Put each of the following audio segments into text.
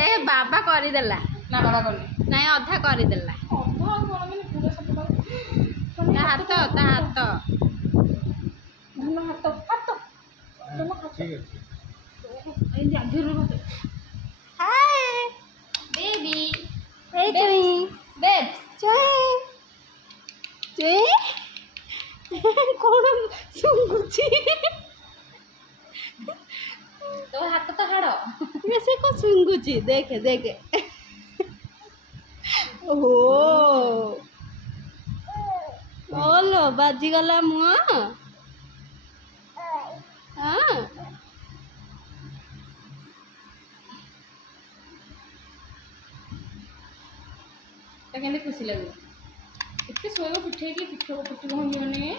दे बाबा କରିଦେଲା ନା ବାବା କଲି ନାଇଁ ଅଧା କରିଦେଲା ଅଧା କଣ ମାନେ ପୁରା ସବୁ ତା ହାତ ଭଲ ହାତ ठीक है এই ଜାଗିରୁ ହାଏ ବେବି ଏ ଚୁଇଁ ବେବ୍ ଚୁଇଁ କଣ ଶୁଙ୍ଗୁଛି ତୋ ହାତ ତ ହାଡ଼ ସେ କଣ ଶୁଙ୍ଗୁଛି ଦେଖେ ଦେଖେ ଓହୋ ଓଲୋ ବାଜିଗଲା ମୁହଁ ହଁ ତା କେମିତି ଖୁସି ଲାଗୁଛି ଏତେ ଶୋଇବ ପିଠେଇକି ପିଠିବ ଭାଙ୍ଗିବନି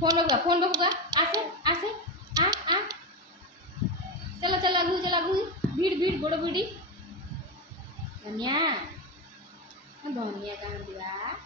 फोन बकुआ आसे आसे आ चला चला लगू भीड़ भीड़ गोड़ भीड़ी धनिया धनिया कहाँ दिया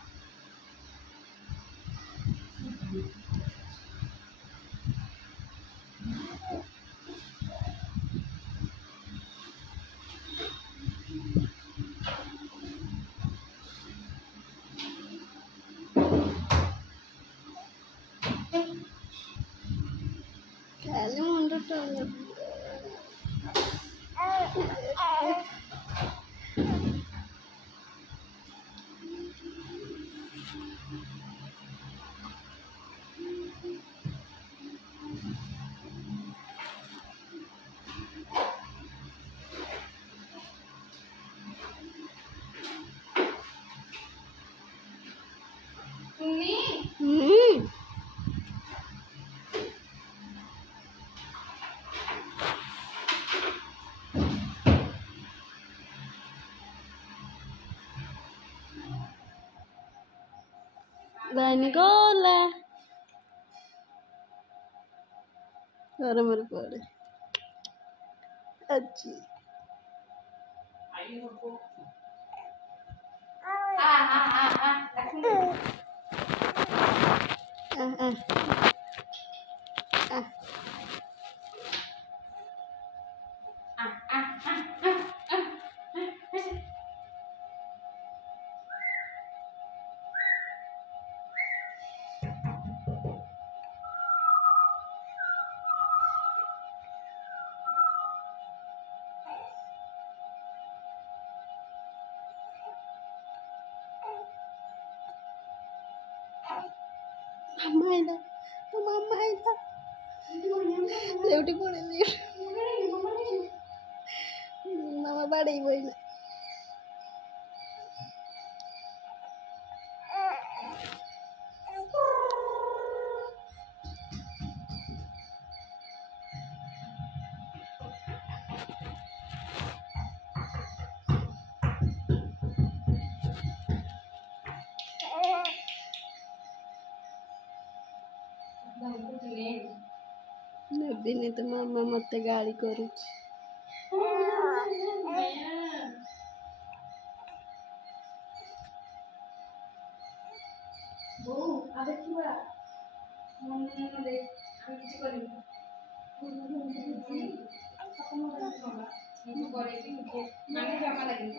खाली मुंड लाइन गोला गरम पड़े अच्छी Mama itu, mama itu, lewati boleh lihat, mama badai boleh. दिने तो मामा मत गाड़ी करू जमा लगे